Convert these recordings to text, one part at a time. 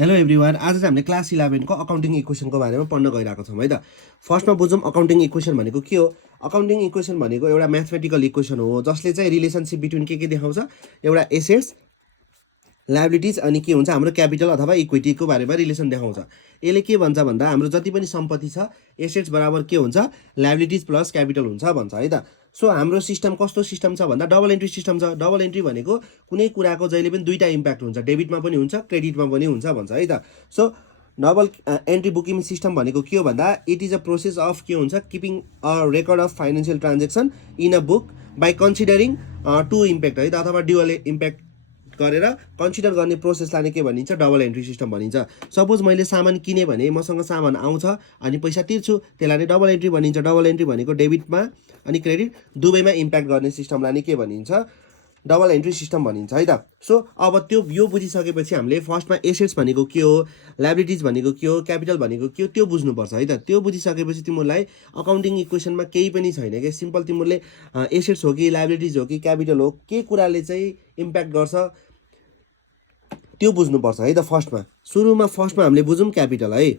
Hello everyone, आज चाहिँ हामीले क्लास 11 को अकाउन्टिङ इक्वेसनको बारेमा पढ्न गइरहेको छौँ है त। फर्स्टमा बुझौँ अकाउन्टिङ इक्वेसन भनेको के हो। अकाउन्टिङ इक्वेसन भनेको एउटा म्याथमेटिकल इक्वेसन हो जसले चाहिँ रिलेसनसिप बिट्विन के देखाउँछ, एउटा एसेट्स लायबिलिटिज अनि के हुन्छ हाम्रो क्यापिटल अथवा इक्विटीको बारेमा रिलेसन देखाउँछ। यसले के भन्छ भन्दा हाम्रो जति पनि सम्पत्ति छ एसेट्स बराबर के हुन्छ लायबिलिटिज प्लस क्यापिटल हुन्छ भन्छ है त। सो हाम्रो सिस्टम कस्तो सिस्टम छ भन्दा डबल एन्ट्री सिस्टम छ। डबल एन्ट्री भनेको कुनै कुराको जहिले पनि दुईटा इम्प्याक्ट हुन्छ, डेबिटमा पनि हुन्छ क्रेडिटमा पनि हुन्छ भन्छ है त। So double entry booking system भनेको के हो भन्दा it is a process of के हुन्छ keeping a record of financial transaction in a book by considering two impact है त, अथवा ड्युअल इम्प्याक्ट गरेर कन्सिडर गर्ने प्रोसेसलाई नै के भनिन्छ डबल एन्ट्री सिस्टम भनिन्छ। सपोज मैले सामान किने भने मसँग सामान आउँछ अनि पैसा तिर्छु, त्यसलाई नै डबल एन्ट्री भनिन्छ। डबल एन्ट्री भनेको डेबिटमा अनि क्रेडिट दुवैमा इम्प्याक्ट गर्ने सिस्टमलाई नै के भनिन्छ डबल एन्ट्री सिस्टम भनिन्छ है त। सो अब त्यो यो बुझिसकेपछि हामीले फर्स्टमा एसेट्स भनेको के हो, लायबिलिटिज भनेको के हो, क्यापिटल भनेको के हो त्यो बुझ्नुपर्छ है त। त्यो बुझिसकेपछि तिमीलाई अकाउन्टिङ इक्वेसनमा केही पनि छैन कि सिम्पल तिमीले एसेट्स हो कि लायबिलिटिज हो कि क्यापिटल हो के कुराले चाहिँ इम्प्याक्ट गर्छ त्यो बुझ्नुपर्छ है त। फर्स्टमा हामीले बुझौँ क्यापिटल है।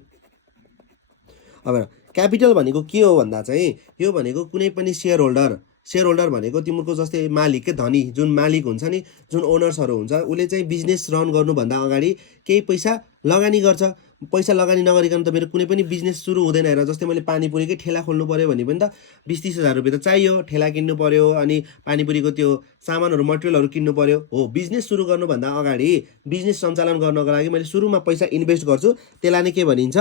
अब क्यापिटल भनेको के हो भन्दा चाहिँ यो भनेको कुनै पनि सेयर होल्डर भनेको तिम्रो जस्तै मालिक के धनी जुन मालिक हुन्छ नि, जुन ओनर्सहरू हुन्छ उसले चाहिँ बिजनेस रन गर्नुभन्दा अगाडि केही पैसा लगानी गर्छ। पैसा लगानी नगरिकन त मेरो कुनै पनि बिजनेस सुरु हुँदैन। हेर जस्तै मैले पानीपुरीकै ठेला खोल्नु पऱ्यो भने पनि त 20-30 हजार रुपियाँ त चाहियो, ठेला किन्नु पऱ्यो अनि पानीपुरीको त्यो सामानहरू मटेरियलहरू किन्नु पऱ्यो। हो, बिजनेस सुरु गर्नुभन्दा अगाडि बिजनेस सञ्चालन गर्नको लागि मैले सुरुमा पैसा इन्भेस्ट गर्छु, त्यसलाई नै के भनिन्छ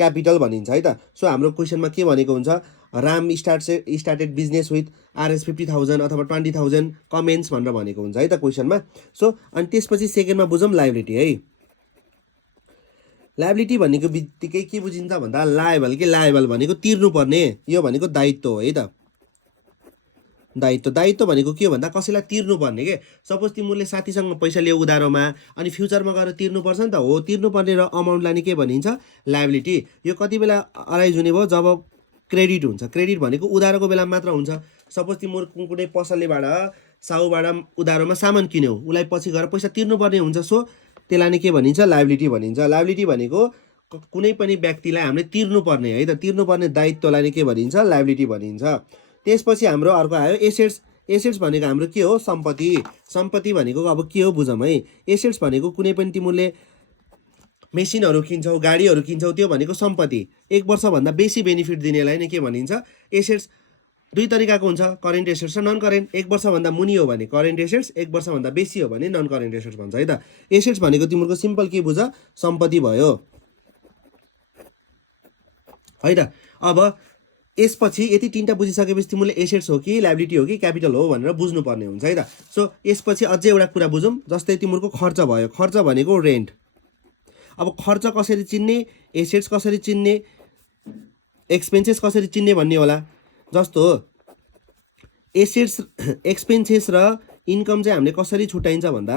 क्यापिटल भनिन्छ है त। सो हाम्रो क्वेसनमा के भनेको हुन्छ Ram started business with RS 50,000 अथवा 20,000 कमेन्ट्स भनेर भनेको हुन्छ है त क्वेसनमा। सो अनि त्यसपछि सेकेन्डमा बुझौँ लायबिलिटी है। लायबिलिटी भनेको बित्तिकै के बुझिन्छ भन्दा लायबल भनेको तिर्नुपर्ने, यो भनेको दायित्व हो है त। दायित्व भनेको के हो भन्दा कसैलाई तिर्नुपर्ने के। सपोज तिमीले साथीसँग पैसा लियो उधारोमा अनि फ्युचरमा गएर तिर्नुपर्छ नि त, हो तिर्नुपर्ने र अमाउन्टलाई नै के भनिन्छ लायबिलिटी। यो कति बेला अराइज हुने भयो जब क्रेडिट हुन्छ। क्रेडिट भनेको उधारोको बेला मात्र हुन्छ। सपोज तिम्रो कुनै पसलेबाट साहुबाट उधारोमा सामान किन्यौ, उसलाई पछि गएर पैसा तिर्नुपर्ने हुन्छ, सो त्यसलाई नै के भनिन्छ लायबिलिटी भनिन्छ। लायबिलिटी भनेको कुनै पनि व्यक्तिलाई हामीले तिर्नुपर्ने है त, तिर्नुपर्ने दायित्वलाई नै के भनिन्छ लायबिलिटी भनिन्छ। त्यसपछि हाम्रो अर्को आयो एसेट्स भनेको हाम्रो के हो सम्पत्ति भनेको अब के हो बुझौँ है। एसेट्स भनेको कुनै पनि तिमीले मेसिनहरू किन्छौ, गाडीहरू किन्छौ, त्यो भनेको सम्पत्ति। 1 वर्षभन्दा बेसी बेनिफिट दिनेलाई नै के भनिन्छ एसेट्स। दुई तरिकाको हुन्छ, करेन्ट एसेट्स र नन करेन्ट। 1 वर्षभन्दा मुनि हो भने करेन्ट एसेट्स, 1 वर्षभन्दा बेसी हो भने नन करेन्ट एसेट्स भन्छ है त। एसेट्स भनेको तिम्रो सिम्पल के बुझ सम्पत्ति भयो है त। अब यसपछि यति तीनटा बुझिसकेपछि तिमीले एसेट्स हो कि लायबिलिटी हो कि क्यापिटल हो भनेर बुझ्नुपर्ने हुन्छ है त। सो यसपछि अझै एउटा कुरा बुझौँ, जस्तै तिम्रो खर्च भयो। खर्च भनेको रेन्ट। अब खर्च कसरी चिन्ने, एसेट्स कसरी चिन्ने, एक्सपेन्सेस कसरी चिन्ने भन्ने होला। जस्तो एसेट्स एक्सपेन्सेस र इन्कम चाहिँ हामीले कसरी छुट्याइन्छ भन्दा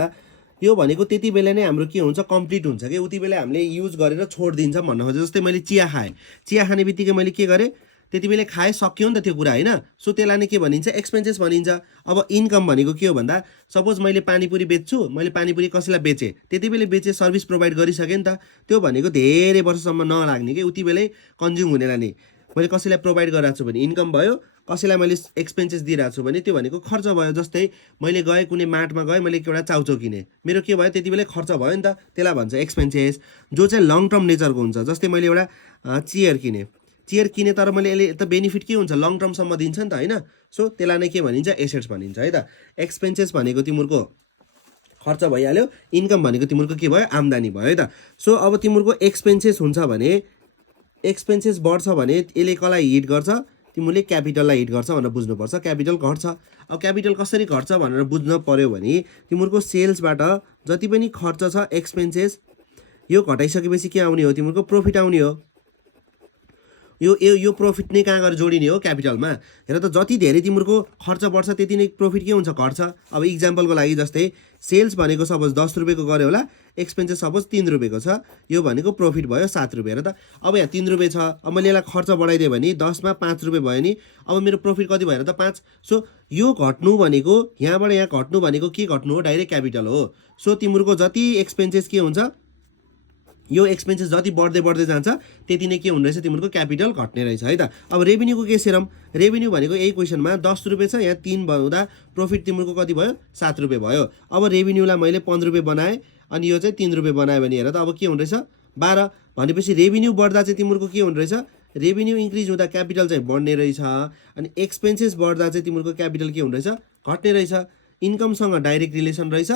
यो भनेको त्यति बेला नै हाम्रो के हुन्छ कम्प्लिट हुन्छ कि उति बेला हामीले युज गरेर छोडिदिन्छ भन्न खोज्छ। जस्तै मैले चिया खाने बित्तिकै मैले के गरेँ त्यति बेला खाएँ, सक्यो नि त त्यो कुरा होइन। सो त्यसलाई नै के भनिन्छ एक्सपेन्सेस भनिन्छ। अब इन्कम भनेको के हो भन्दा सपोज मैले पानीपुरी बेच्छु, मैले पानीपुरी कसैलाई बेचेँ, त्यति बेला बेचेँ सर्भिस प्रोभाइड गरिसकेँ नि त, त्यो भनेको धेरै वर्षसम्म नलाग्ने कि उति बेलै कन्ज्युम हुनेलाई नै मैले कसैलाई प्रोभाइड गरिरहेको छु भने इन्कम भयो, कसैलाई मैले एक्सपेन्सेस दिइरहेको छु भने त्यो भनेको खर्च भयो। जस्तै मैले गएँ कुनै मार्टमा गएँ, मैले एउटा चाउचाउ किनेँ, मेरो के भयो त्यति बेलै खर्च भयो नि त, त्यसलाई भन्छ एक्सपेन्सेस, जो चाहिँ लङ टर्म नेचरको हुन्छ। जस्तै मैले एउटा चेयर किने तर मैले यसले त बेनिफिट के हुन्छ लङ टर्मसम्म दिन्छ नि त होइन। सो त्यसलाई नै के भनिन्छ एसेट्स भनिन्छ है त। एक्सपेन्सेस भनेको तिम्रो खर्च भइहाल्यो, इन्कम भनेको तिम्रो के भयो आम्दानी भयो है त। सो अब तिम्रो एक्सपेन्सेस हुन्छ भने एक्सपेन्सेस बढ्छ भने यसले कसलाई हिट गर्छ तिमीले क्यापिटललाई हिट गर्छ भनेर बुझ्नुपर्छ। क्यापिटल घट्छ। अब क्यापिटल कसरी घट्छ भनेर बुझ्न पर्यो भने तिम्रो सेल्सबाट जति पनि खर्च छ एक्सपेन्सेस यो घटाइसकेपछि के आउने हो तिम्रो प्रफिट आउने हो। यो प्रफिट नै कहाँ गएर जोडिने हो क्यापिटलमा। हेर त जति धेरै तिम्रो खर्च बढ्छ त्यति नै प्रफिट के हुन्छ घट्छ। अब इक्जाम्पलको लागि जस्तै सेल्स भनेको सपोज 10 रुपियाँको गऱ्यो होला, एक्सपेन्सेस सपोज 3 रुपियाँको छ, यो भनेको प्रफिट भयो 7 रुपियाँ। हेर त अब यहाँ 3 रुपियाँ छ, अब मैले यसलाई खर्च बढाइदिएँ भने 10 मा 5 रुपियाँ भयो नि, अब मेरो प्रफिट कति भयो त 5। सो यो घट्नु भनेको यहाँबाट यहाँ घट्नु भनेको के घट्नु हो डाइरेक्ट क्यापिटल हो। सो तिम्रो जति एक्सपेन्सेस के हुन्छ यो एक्सपेन्सेस जति बढ्दै जान्छ त्यति नै के हुने रहेछ तिम्रो क्यापिटल घट्ने रहेछ है त। अब रेभेन्यूको केस हेरौँ। रेभेन्यू भनेको यही क्वेसनमा 10 रुपियाँ छ, यहाँ 3 हुँदा प्रफिट तिम्रो कति भयो 7 रुपियाँ भयो। अब रेभेन्यूलाई मैले 15 रुपियाँ बनाएँ अनि यो चाहिँ 3 रुपियाँ बनायो भने हेर त अब के हुने रहेछ 12। भनेपछि रेभेन्यू बढ्दा चाहिँ तिम्रो के हुने रहेछ, रेभेन्यू इन्क्रिज हुँदा क्यापिटल चाहिँ बढ्ने रहेछ अनि एक्सपेन्सेस बढ्दा चाहिँ तिम्रो क्यापिटल के हुने रहेछ घट्ने रहेछ। इन्कमसँग डाइरेक्ट रिलेसन रहेछ,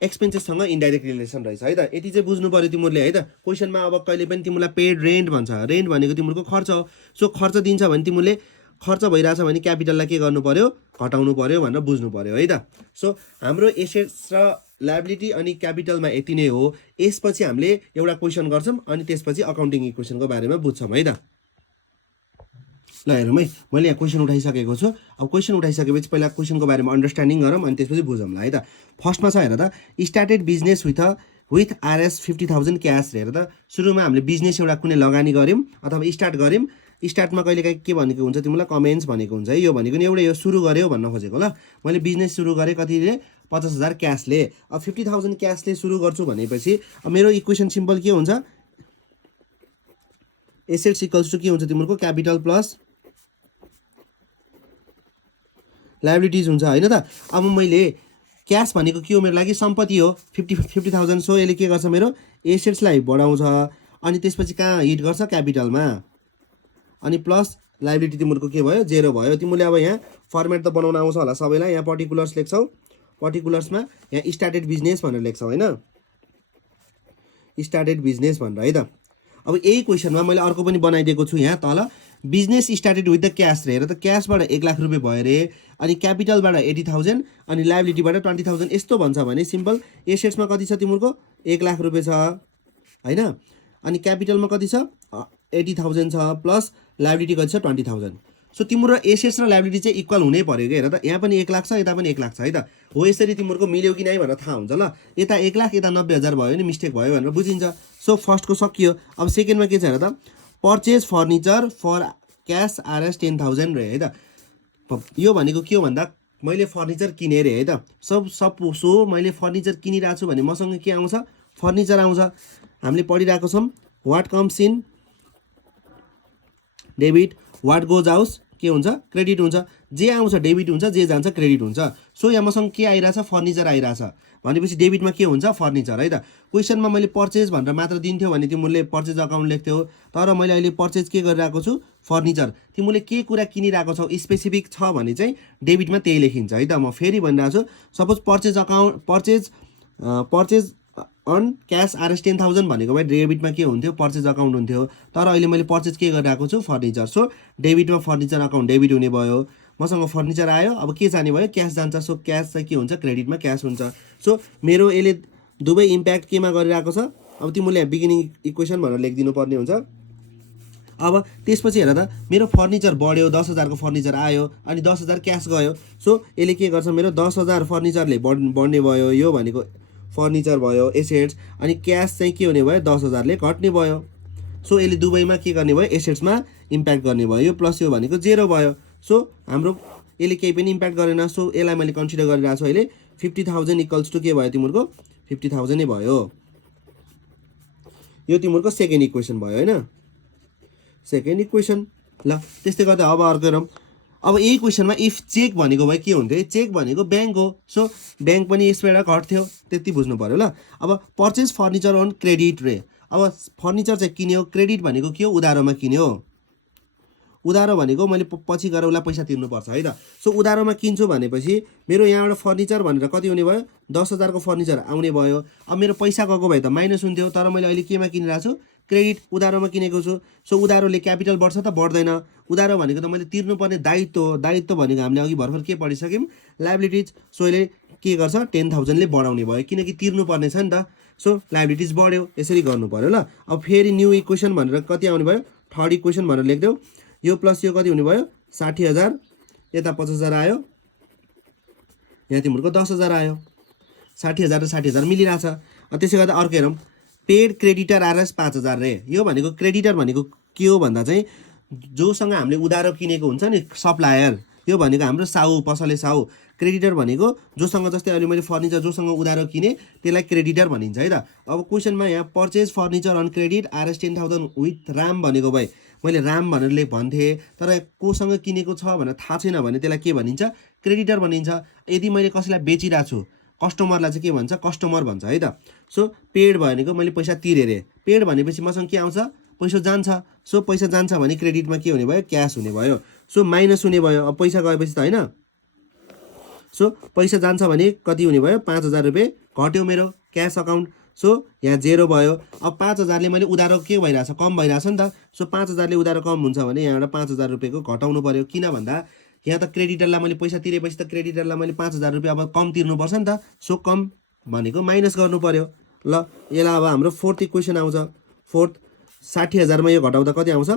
एक्सपेन्सेससँग इन्डाइरेक्ट रिलेसन रहेछ है त। यति चाहिँ बुझ्नु पर्यो तिमीहरूले है त। क्वेसनमा अब कहिले पनि तिमीलाई पेड रेन्ट भन्छ, रेन्ट भनेको तिम्रो खर्च हो। सो खर्च दिन्छ भने तिमीले खर्च भइरहेछ भने क्यापिटललाई के गर्नु पर्यो घटाउनु पर्यो भनेर बुझ्नु पर्यो है त। सो हाम्रो एसेट्स र लायबिलिटी अनि क्यापिटलमा यति नै हो। यसपछि हामीले एउटा क्वेसन गर्छौँ अनि त्यसपछि अकाउन्टिङ इक्वेसनको बारेमा बुझ्छौँ है त। ल हेरौँ है, मैले यहाँ क्वेसन उठाइसकेको छु। अब क्वेसन उठाइसकेपछि पहिला क्वेसनको बारेमा अन्डरस्ट्यान्डिङ गरौँ अनि त्यसपछि बुझौँला है त। फर्स्टमा छ हेर त, started business with RS 50,000 cash. हेर त, सुरुमा हामीले बिजनेस एउटा कुनै लगानी गऱ्यौँ अथवा स्टार्ट गऱ्यौँ। स्टार्टमा कहिलेकाहीँ के भनेको हुन्छ तिमीलाई कमेन्स भनेको हुन्छ है। यो भनेको नि एउटा यो सुरु गऱ्यो भन्न खोजेको। ल मैले बिजनेस सुरु गरेँ कतिले 50,000 क्यासले। अब 50,000 क्यासले सुरु गर्छु भनेपछि अब मेरो इक्वेसन सिम्पल के हुन्छ, एसेट्स इक्वल्स टु के हुन्छ तिम्रो क्यापिटल प्लस लायबिलिटिज हुन्छ होइन त। अब मैले क्यास भनेको के हो मेरो लागि सम्पत्ति हो 50,000। सो यसले के गर्छ मेरो एसेट्सलाई बढाउँछ अनि त्यसपछि कहाँ हिट गर्छ क्यापिटलमा अनि प्लस लायबिलिटी तिम्रो के भयो 0 भयो। तिमीले अब यहाँ फर्मेट त बनाउन आउँछ होला सबैलाई। यहाँ पर्टिकुलर्स लेख्छौ, पर्टिकुलर्समा यहाँ स्टार्टेड बिजनेस भनेर लेख्छौ होइन, स्टार्टेड बिजनेस भनेर है त। अब यही क्वेसनमा मैले अर्को पनि बनाइदिएको छु यहाँ तल, business started with the cash रे। हेर त क्यासबाट 1 लाख रुपियाँ भयो अरे अनि क्यापिटलबाट 80,000 अनि लायबिलिटीबाट 20,000 यस्तो भन्छ भने सिम्पल एसेट्समा कति छ तिम्रो 1 लाख रुपियाँ छ होइन अनि क्यापिटलमा कति छ 80,000 छ प्लस लायबिलिटी कति छ 20,000। सो तिम्रो एसेट्स र लायबिलिटी चाहिँ इक्वल हुनै पर्यो कि। हेर त यहाँ पनि 1 लाख छ यता पनि 1 लाख छ है त। हो यसरी तिम्रो मिल्यो कि नै भनेर थाहा हुन्छ। ल यता 1 लाख यता 90,000 भयो नि मिस्टेक भयो भनेर बुझिन्छ। सो फर्स्टको सकियो। अब सेकेन्डमा के छ हेर त, purchase furniture for cash RS 10,000 रे है त। यो भनेको के हो भन्दा मैले फर्निचर किनेँ रे है त। सो मैले फर्निचर किनिरहेको छु भने मसँग के आउँछ फर्निचर आउँछ। हामीले पढिरहेको छौँ what comes in debit what goes out के हुन्छ क्रेडिट हुन्छ। जे आउँछ डेबिट हुन्छ, जे जान्छ क्रेडिट हुन्छ। सो यहाँ मसँग के आइरहेछ फर्निचर आइरहेछ भनेपछि डेबिटमा के हुन्छ फर्निचर है त। क्वेसनमा मैले पर्चेज भनेर मात्र दिन्थ्यो भने तिमीले पर्चेज अकाउन्ट लेख्थ्यौ, तर मैले अहिले पर्चेज के गरिरहेको छु फर्निचर। तिमीले के कुरा किनिरहेको छौ स्पेसिफिक छ भने चाहिँ डेबिटमा त्यही लेखिन्छ है त। म फेरि भनिरहेको छु, suppose purchase on cash RS 10,000 भनेको भए डेबिटमा के हुन्थ्यो पर्चेज अकाउन्ट हुन्थ्यो, तर अहिले मैले पर्चेज के गरिरहेको छु फर्निचर। सो डेबिटमा फर्निचर अकाउन्ट डेबिट हुने भयो। मसँग फर्निचर आयो, अब के जाने भयो क्यास जान्छ। सो क्यास चाहिँ के हुन्छ क्रेडिटमा क्यास हुन्छ। सो मेरो यसले दुवै इम्प्याक्ट केमा गरिरहेको छ, अब तिमीले बिगिनिङ इक्वेसन भनेर लेखिदिनु पर्ने हुन्छ। अब त्यसपछि हेर त मेरो फर्निचर बढ्यो 10,000 को फर्निचर आयो अनि 10,000 क्यास गयो। सो यसले के गर्छ मेरो 10,000 फर्निचरले बढ्ने भयो, यो भनेको फर्निचर भयो एसेट्स अनि क्यास चाहिँ के हुने भयो 10,000ले घट्ने भयो। सो यसले दुवैमा के गर्ने भयो एसेट्समा इम्प्याक्ट गर्ने भयो। यो प्लस यो भनेको 0 भयो। सो हाम्रो यसले केही पनि इम्प्याक्ट गरेन। सो यसलाई मैले कन्सिडर गरिरहेको छु अहिले 50,000 इक्वल्स टु के भयो तिम्रो 50,000 नै भयो। यो तिम्रो सेकेन्ड इक्वेसन भयो होइन, सेकेन्ड इक्वेसन। ल त्यस्तै गर्दा अब अर्को हेरौँ। अब यही क्वेसनमा इफ चेक भनेको भए के हुन्थ्यो, चेक भनेको ब्याङ्क हो। सो ब्याङ्क पनि यसबाट घट्थ्यो, त्यति बुझ्नु पऱ्यो। ल अब पर्चेज फर्निचर अन क्रेडिट रे। अब फर्निचर चाहिँ किन्यो, क्रेडिट भनेको के हो उधारोमा किन्यो। उधारो भनेको मैले पछि गएर उसलाई पैसा तिर्नुपर्छ है त। सो उधारोमा किन्छु भनेपछि मेरो यहाँबाट फर्निचर भनेर कति हुने भयो 10,000 को फर्निचर आउने भयो। अब मेरो पैसा गएको भए त माइनस हुन्थ्यो, तर मैले अहिले केमा किनिरहेको छु क्रेडिट उधारोमा किनेको छु। सो उधारोले क्यापिटल बढ्छ त बढ्दैन। उधारो भनेको त मैले तिर्नुपर्ने दायित्व, दायित्व भनेको हामीले अघि भर्खर के पढिसक्यौँ लायबिलिटिज। सो यसले के गर्छ 10,000ले बढाउने भयो किनकि तिर्नुपर्ने छ नि त। सो लायबिलिटिज बढ्यो, यसरी गर्नु पर्यो। ल अब फेरि न्यू इक्वेसन भनेर कति आउने भयो थर्ड इक्वेसन भनेर लेख्देऊ। यो प्लस यो कति हुने भयो 60,000 यता 50,000 आयो, यहाँ तिम्रो 10,000 आयो। 60,000 र 60,000 मिलिरहेछ। त्यसै गर्दा अर्को हेरौँ पेड क्रेडिटर RS 5,000 रे। यो भनेको क्रेडिटर भनेको के हो भन्दा चाहिँ जोसँग हामीले उधारो किनेको हुन्छ नि सप्लायर, त्यो भनेको हाम्रो साउ पसले साउ क्रेडिटर भनेको जोसँग जस्तै अहिले मैले फर्निचर जोसँग उधारो किने त्यसलाई क्रेडिटर भनिन्छ है त अब क्वेसनमा यहाँ purchase furniture on credit RS 10,000 with Ram भनेको भए मैले राम भनेर भन्थेँ तर कोसँग किनेको छ भनेर थाहा छैन भने त्यसलाई के भनिन्छ क्रेडिटर भनिन्छ यदि मैले कसैलाई बेचिरहेको छु कस्टमरलाई चाहिँ के भन्छ कस्टमर भन्छ है त सो पेड भनेको मैले पैसा तिरेँ रे पेड भनेपछि मसँग के आउँछ पैसा जान्छ सो पैसा जान्छ भने क्रेडिटमा के हुने भयो क्यास हुने भयो सो माइनस हुने भयो अब पैसा गएपछि त होइन सो पैसा जान्छ भने कति हुने भयो 5,000 रुपियाँ घट्यो मेरो क्यास अकाउन्ट सो यहाँ 0 भयो अब 5,000ले मैले उधारो के भइरहेछ कम भइरहेछ नि त सो 5,000ले उधारो कम हुन्छ भने यहाँबाट 5,000 रुपियाँको घटाउनु पर्यो किन भन्दा यहाँ त क्रेडिटरलाई मैले पैसा तिरेपछि त क्रेडिटरलाई मैले 5,000 रुपियाँ अब कम तिर्नुपर्छ नि त सो कम भनेको माइनस गर्नु पर्यो ल यसलाई अब हाम्रो फोर्थ इक्वेसन आउँछ फोर्थ 60,000 मा यो घटाउँदा कति आउँछ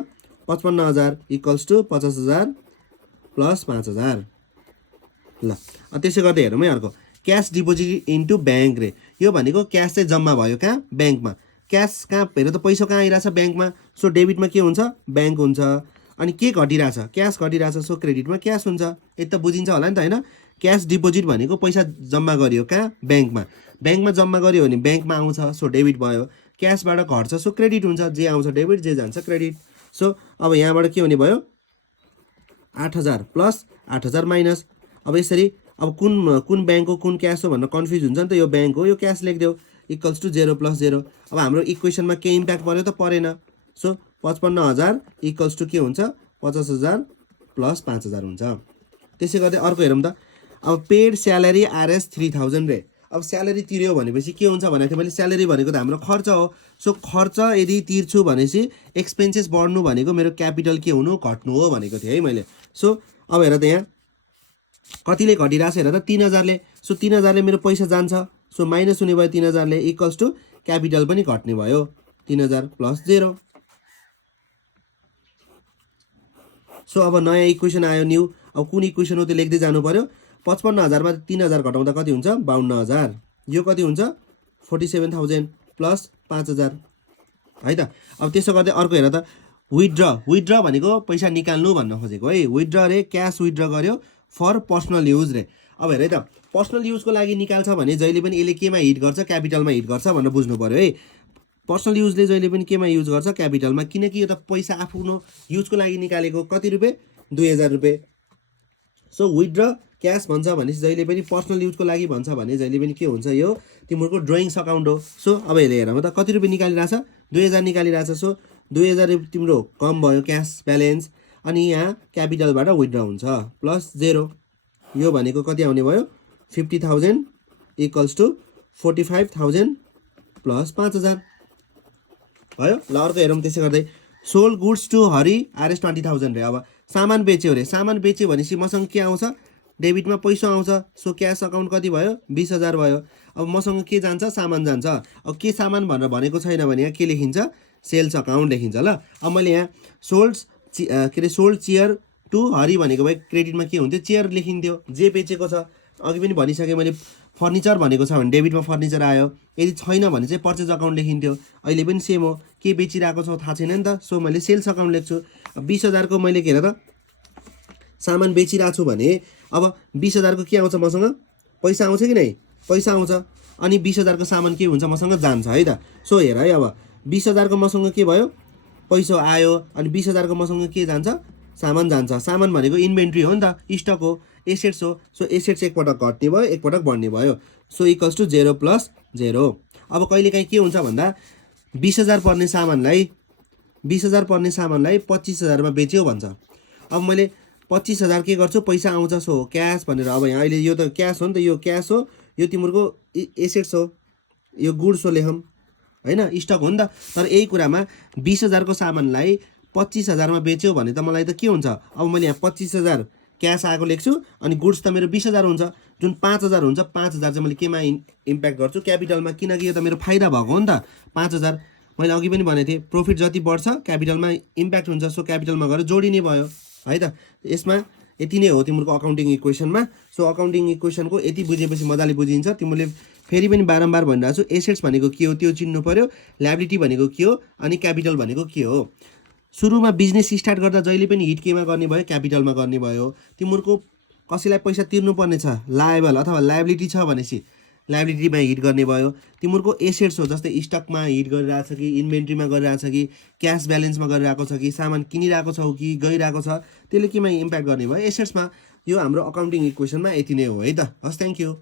55,000 इक्वल्स टु 50,000 प्लस 5,000 ल त्यसै गर्दै हेरौँ है अर्को क्यास डिपोजिट इन्टु ब्याङ्क रे यो भनेको क्यास चाहिँ जम्मा भयो कहाँ ब्याङ्कमा क्यास कहाँ हेर त पैसा कहाँ आइरहेछ ब्याङ्कमा सो डेबिटमा के हुन्छ ब्याङ्क हुन्छ अनि के घटिरहेछ क्यास घटिरहेछ सो क्रेडिटमा क्यास हुन्छ यति त बुझिन्छ होला नि त होइन क्यास डिपोजिट भनेको पैसा जम्मा गरियो कहाँ ब्याङ्कमा जम्मा गरियो भने ब्याङ्कमा आउँछ सो डेबिट भयो क्यासबाट घट्छ सो क्रेडिट हुन्छ जे आउँछ डेबिट जे जान्छ क्रेडिट सो अब यहाँबाट के हुने भयो 8,000 प्लस 8,000 माइनस अब यसरी अब कुन ब्याङ्क हो कुन क्यास हो भनेर कन्फ्युज हुन्छ नि त यो ब्याङ्क हो यो क्यास लेखिदेऊ इक्वल्स टु 0 प्लस 0 अब हाम्रो इक्वेसनमा के इम्प्याक्ट पर्यो त परेन सो 55,000 इक्वल्स टु के हुन्छ 50,000 प्लस 5,000 हुन्छ त्यसै गर्दै अर्को हेरौँ त अब पेड स्यालेरी आरएस 3,000 रे अब स्यालेरी तिर्यो भनेपछि के हुन्छ भनेको मैले स्यालेरी भनेको त हाम्रो खर्च हो सो खर्च यदि तिर्छु भनेपछि एक्सपेन्सेस बढ्नु भनेको मेरो क्यापिटल के हुनु घट्नु हो भनेको थिएँ है मैले सो अब हेर त यहाँ कतिले घटिरहेछ हेर त 3,000ले सो 3,000ले मेरो पैसा जान्छ सो माइनस हुने भयो 3,000ले इक्वल्स टु क्यापिटल पनि घट्ने भयो 3,000 प्लस 0 सो अब नयाँ इक्वेसन आयो न्यू अब कुन इक्वेसन हो त्यो लेख्दै जानु पर्यो 55,000 मा 3,000 घटाउँदा कति हुन्छ 52,000 यो कति हुन्छ 47,000 प्लस 5,000 है त अब त्यसो गर्दै अर्को हेर त विथड्र भनेको पैसा निकाल्नु भन्न खोजेको है विथड्र रे क्यास विथड्र गर्यो फर पर्सनल युज रे अब हेर है त पर्सनल युजको लागि निकाल्छ भने जहिले पनि यसले केमा हिट गर्छ क्यापिटलमा हिट गर्छ भनेर बुझ्नु पर्यो है पर्सनल युजले जहिले पनि केमा युज गर्छ क्यापिटलमा किनकि यो त पैसा आफ्नो युजको लागि निकालेको कति रुपियाँ 2,000 रुपियाँ सो विथड्र क्यास भन्छ भने जहिले पनि पर्सनल युजको लागि भन्छ भने जहिले पनि के हुन्छ यो तिम्रो ड्रइङ्स अकाउन्ट हो सो अब हेर त कति रुपियाँ निकालिरहेछ 2,000 निकालिरहेछ सो 2,000 तिम्रो कम भयो क्यास ब्यालेन्स अनि यहाँ क्यापिटलबाट विथड्र हुन्छ प्लस 0 यो भनेको कति आउने भयो 50,000 इक्वल्स टु 45,000 प्लस 5,000 भयो ल अर्को हेरौँ त्यसै गर्दै sold goods to Hari RS 20,000 रे अब सामान बेच्यो रे सामान बेच्यो भनेपछि मसँग के आउँछ डेबिटमा पैसा आउँछ सो क्यास अकाउन्ट कति भयो 20,000 भयो अब मसँग के जान्छ सामान जान्छ अब के सामान भनेर भनेको छैन भने यहाँ के लेखिन्छ सेल्स अकाउन्ट लेखिन्छ ल अब मैले यहाँ सोल्ड चेयर टु हरि भनेको भए क्रेडिटमा के हुन्थ्यो चेयर लेखिन्थ्यो जे बेचेको छ अघि पनि भनिसकेँ मैले फर्निचर भनेको छ भने डेबिटमा फर्निचर आयो यदि छैन भने चाहिँ पर्चेज अकाउन्ट लेखिन्थ्यो अहिले पनि सेम हो के बेचिरहेको छ थाहा छैन नि त सो मैले सेल्स अकाउन्ट लेख्छु 20,000 को मैले के हेर त सामान बेचिरहेको छु भने अब 20,000 को के आउँछ मसँग पैसा आउँछ कि नै पैसा आउँछ अनि 20,000 को सामान के हुन्छ मसँग जान्छ है त सो हेर है अब 20,000 को मसँग के भयो पैसा आयो अनि 20,000 को मसँग के जान्छ सामान जान्छ सामान भनेको इन्भेन्ट्री हो नि त स्टक हो एसेट्स हो सो एसेट्स एकपटक घट्ने भयो एकपटक बढ्ने भयो सो इक्वल्स टु 0 प्लस 0 अब कहिलेकाहीँ के हुन्छ भन्दा 20,000 पर्ने सामानलाई 25,000 मा बेच्यो भन्छ अब मैले 25,000 के गर्छु पैसा आउँछ सो क्यास भनेर अब यहाँ अहिले यो त क्यास हो नि त यो क्यास हो यो तिम्रो एसेट्स हो यो गुड्स हो लेखौँ हैन स्टक हो नि त तर यही कुरामा 20,000 को सामानलाई 25,000 मा बेच्यो भने त मलाई त के हुन्छ अब मैले यहाँ 25,000 क्यास आएको लेख्छु अनि गुड्स त मेरो 20,000 हुन्छ जुन 5,000 हुन्छ 5,000 चाहिँ मैले केमा इम्प्याक्ट गर्छु क्यापिटलमा किनकि यो त मेरो फाइदा भएको हो नि त 5,000 मैले अघि पनि भनेको थिएँ प्रफिट जति बढ्छ क्यापिटलमा इम्प्याक्ट हुन्छ सो क्यापिटलमा गएर जोडिने भयो है त यसमा यति नै हो तिम्रो अकाउन्टिङ इक्वेसनमा सो अकाउन्टिङ इक्वेसनको यति बुझेपछि मजाले बुझिन्छ तिमीले फेरि पनि बारम्बार भनिरहेको छु एसेट्स भनेको के हो त्यो चिन्नु पर्यो ल्याबिलिटी भनेको के हो अनि क्यापिटल भनेको के हो सुरुमा बिजनेस स्टार्ट गर्दा जहिले पनि हिट केमा गर्ने भयो क्यापिटलमा गर्ने भयो तिमीहरूको कसैलाई पैसा तिर्नुपर्ने छ लायबल अथवा लायबिलिटी छ भनेपछि लायबिलिटीमा हिट गर्ने भयो तिमीहरूको एसेट्स हो जस्तै स्टकमा हिट गरिरहेको छ कि इन्भेन्ट्रीमा गरिरहेको छ कि क्यास ब्यालेन्समा गरिरहेको छ कि सामान किनिरहेको छौ कि गइरहेको छ त्यसले केमा इम्प्याक्ट गर्ने भयो एसेट्समा यो हाम्रो अकाउन्टिङ इक्वेसनमा यति नै हो है त हस् थ्याङ्क यू